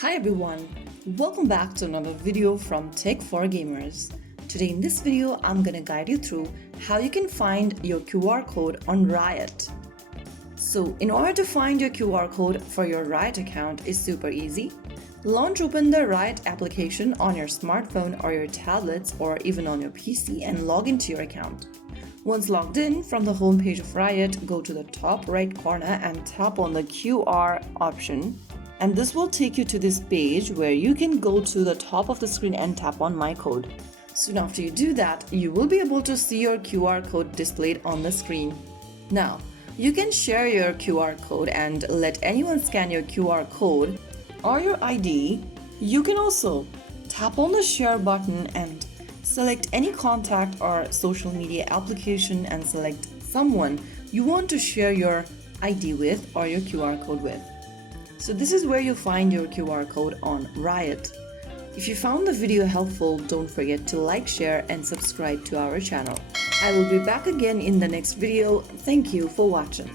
Hi everyone, welcome back to another video from Tech for Gamers. Today in this video, I'm gonna guide you through how you can find your QR code on Riot. So in order to find your QR code for your Riot account is super easy. Launch open the Riot application on your smartphone or your tablets or even on your PC and log into your account. Once logged in, from the home page of Riot, go to the top right corner and tap on the QR option. And this will take you to this page where you can go to the top of the screen and tap on My Code. Soon after you do that, you will be able to see your QR code displayed on the screen. Now, you can share your QR code and let anyone scan your QR code or your ID. You can also tap on the share button and select any contact or social media application and select someone you want to share your ID with or your QR code with. So this is where you find your QR code on Riot. If you found the video helpful, don't forget to like, share and subscribe to our channel. I will be back again in the next video. Thank you for watching.